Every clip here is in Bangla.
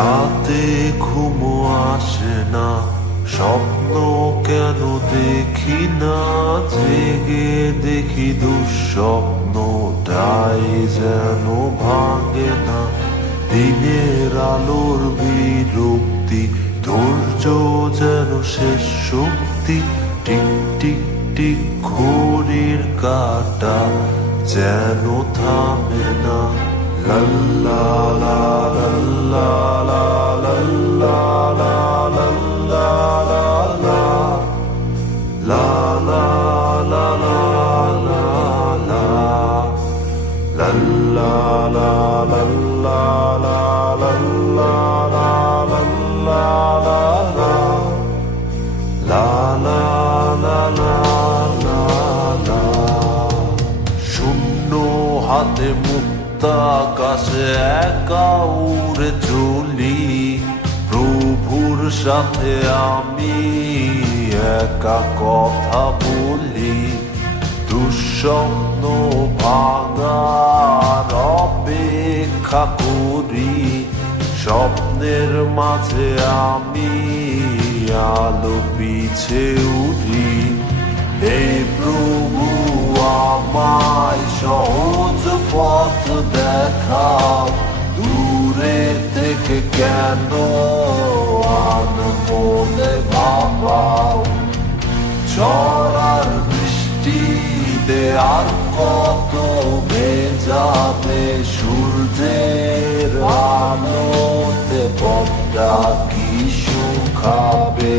রাতে ঘুমো আসে না, স্বপ্ন কেন দেখি না, জেগে দেখি দুঃস্বপ্নটাই যেন ভাঙে না। দিনের আলোর বিরক্তি, ধৈর্য যেন শেষ শক্তি, টিক টিক টিক ঘড়ির কাঁটা যেন থামে না। লাল্লা লা লাল্লা লা লাল্লা লা লাল্লা লা লা লা লা লা লা লা লাল্লা লা লাল্লা লা লাল্লা লা লাল্লা লা লা লা লা লা লা। শূন্য হাতে মুক্ত আকাশে একা উড়ে চলি, প্রভুর সাথে আমি একা কথা বলি। দুঃস্বপ্ন ভাঙার অপেক্ষা করি, স্বপ্নের মাঝে আমি আলো পিছে উড়ি। হে প্রভু আমায় সহজ পথ দেখাও, দূরে থেকে কেন আনমনে ভাবাও। ঝড়ার বৃষ্টিতে আর কত ভেজাবে, সূর্যের আলোতে পথটা কি শুকাবে।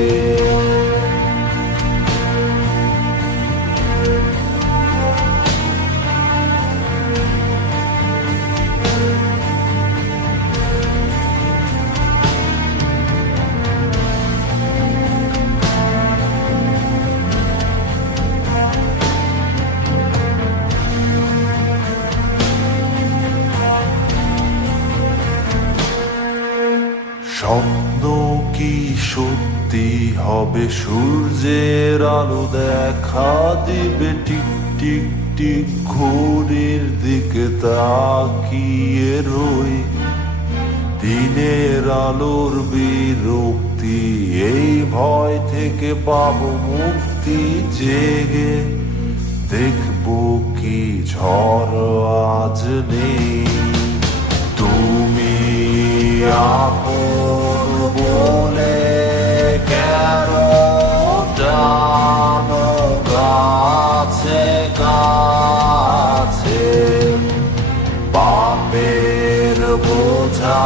স্বপ্ন কি সত্যি হবে, সূর্যের আলো দেখা দিবে, টিক টিক টিক ঘড়ির দিকে তাকিয়ে রই। দিনের আলোর বিরক্তি, এই ভয় থেকে পাবো মুক্তি, জেগে দেখবো কি ঝড় আজ নেই। তুমি আপন বলে কেন জানো গাছে গাছে, পাপের বোঝা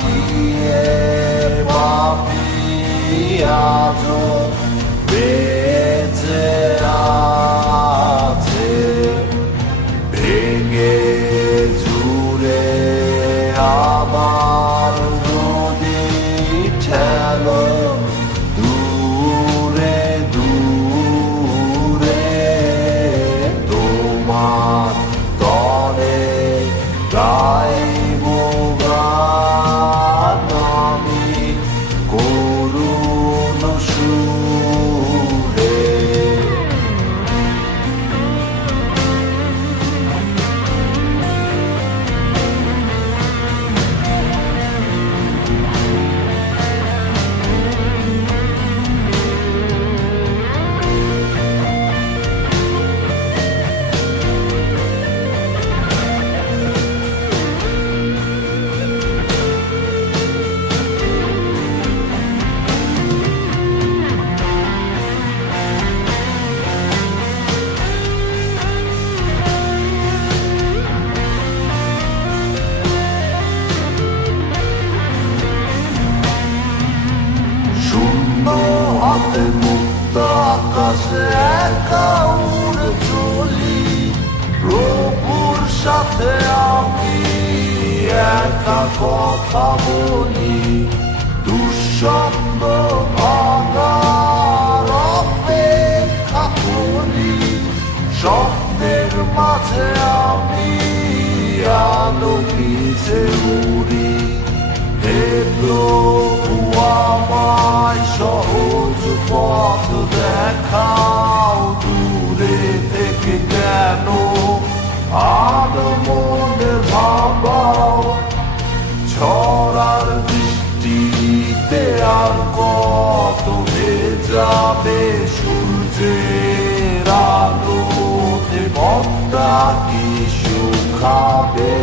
নিয়ে পাপী আজো বেঁচে আছে। ভেঙে চুরে আবার যদি ঠেলো দূরে দূরে, তোমার তরে গাইব গান আমি করুণ সুরে। হাতে মুক্ত আকাশে একা উড়ে চলি, প্রভুর সাথে আমি একা কথা বলি। দুঃস্বপ্ন ভাঙার অপেক্ষা করি, স্বপ্নের মাঝে আমি আলো পিছে উড়ি। হে প্রভু আমায় সহজ পথ দেখাও, দূরে থেকে কেন আনমনে ভাবাও। ঝড়ার আর কত ভেজাবে সূর্যের আলোতে মনটা কি শুকাবে।